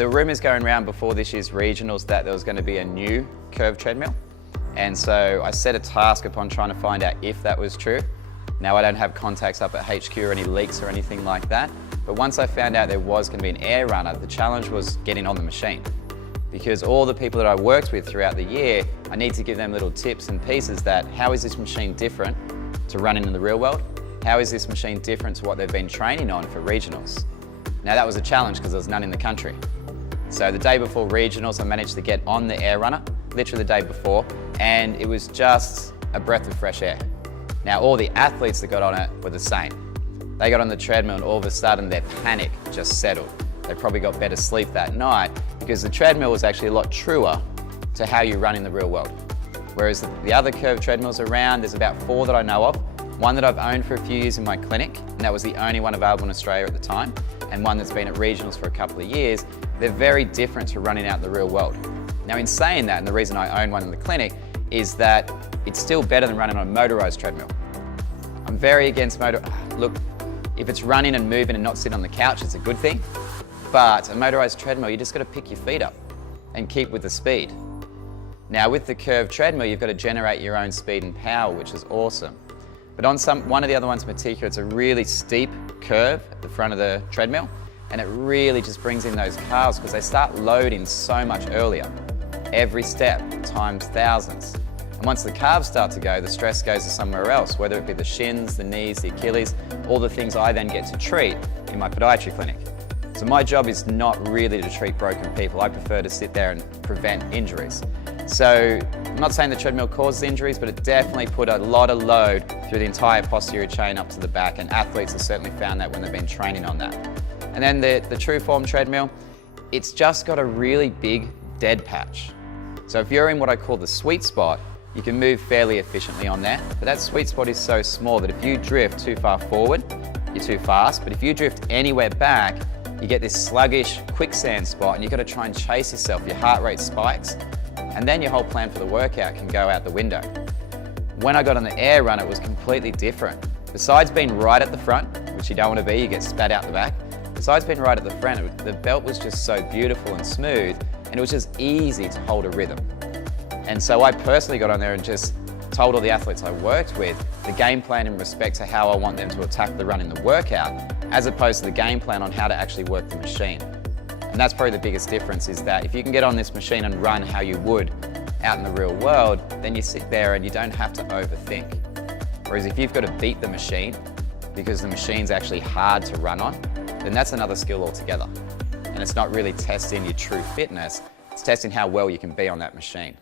the rumours going around before this year's regionals that there was going to be a new curved treadmill. And so I set a task upon trying to find out if that was true. Now I don't have contacts up at HQ or any leaks or anything like that. But once I found out there was going to be an air runner, the challenge was getting on the machine. Because all the people that I worked with throughout the year, I need to give them little tips and pieces that how is this machine different to running in the real world? How is this machine different to what they've been training on for regionals? Now that was a challenge because there was none in the country. So the day before regionals, I managed to get on the air runner, literally the day before, and it was just a breath of fresh air. Now all the athletes that got on it were the same. They got on the treadmill and all of a sudden their panic just settled. They probably got better sleep that night because the treadmill was actually a lot truer to how you run in the real world. Whereas the other curved treadmills around, there's about 4 that I know of. One that I've owned for a few years in my clinic, and that was the only one available in Australia at the time, and one that's been at regionals for a couple of years. They're very different to running out in the real world. Now in saying that, and the reason I own one in the clinic, is that it's still better than running on a motorised treadmill. I'm very against look, if it's running and moving and not sitting on the couch, it's a good thing. But a motorised treadmill, you just got to pick your feet up and keep with the speed. Now with the curved treadmill, you've got to generate your own speed and power, which is awesome. But on one of the other ones in particular, it's a really steep curve at the front of the treadmill, and it really just brings in those calves because they start loading so much earlier. Every step times thousands. And once the calves start to go, the stress goes to somewhere else, whether it be the shins, the knees, the Achilles, all the things I then get to treat in my podiatry clinic. So my job is not really to treat broken people. I prefer to sit there and prevent injuries. So I'm not saying the treadmill causes injuries, but it definitely put a lot of load through the entire posterior chain up to the back, and athletes have certainly found that when they've been training on that. And then the true form treadmill, it's just got a really big dead patch. So if you're in what I call the sweet spot, you can move fairly efficiently on there, but that sweet spot is so small that if you drift too far forward, you're too fast, but if you drift anywhere back, you get this sluggish quicksand spot and you've got to try and chase yourself, your heart rate spikes, and then your whole plan for the workout can go out the window. When I got on the air run, it was completely different. Besides being right at the front, which you don't want to be, you get spat out the back, besides being right at the front, the belt was just so beautiful and smooth, and it was just easy to hold a rhythm. And so I personally got on there and just told all the athletes I worked with the game plan in respect to how I want them to attack the run in the workout, as opposed to the game plan on how to actually work the machine. And that's probably the biggest difference, is that if you can get on this machine and run how you would out in the real world, then you sit there and you don't have to overthink. Whereas if you've got to beat the machine because the machine's actually hard to run on, then that's another skill altogether. And it's not really testing your true fitness, it's testing how well you can be on that machine.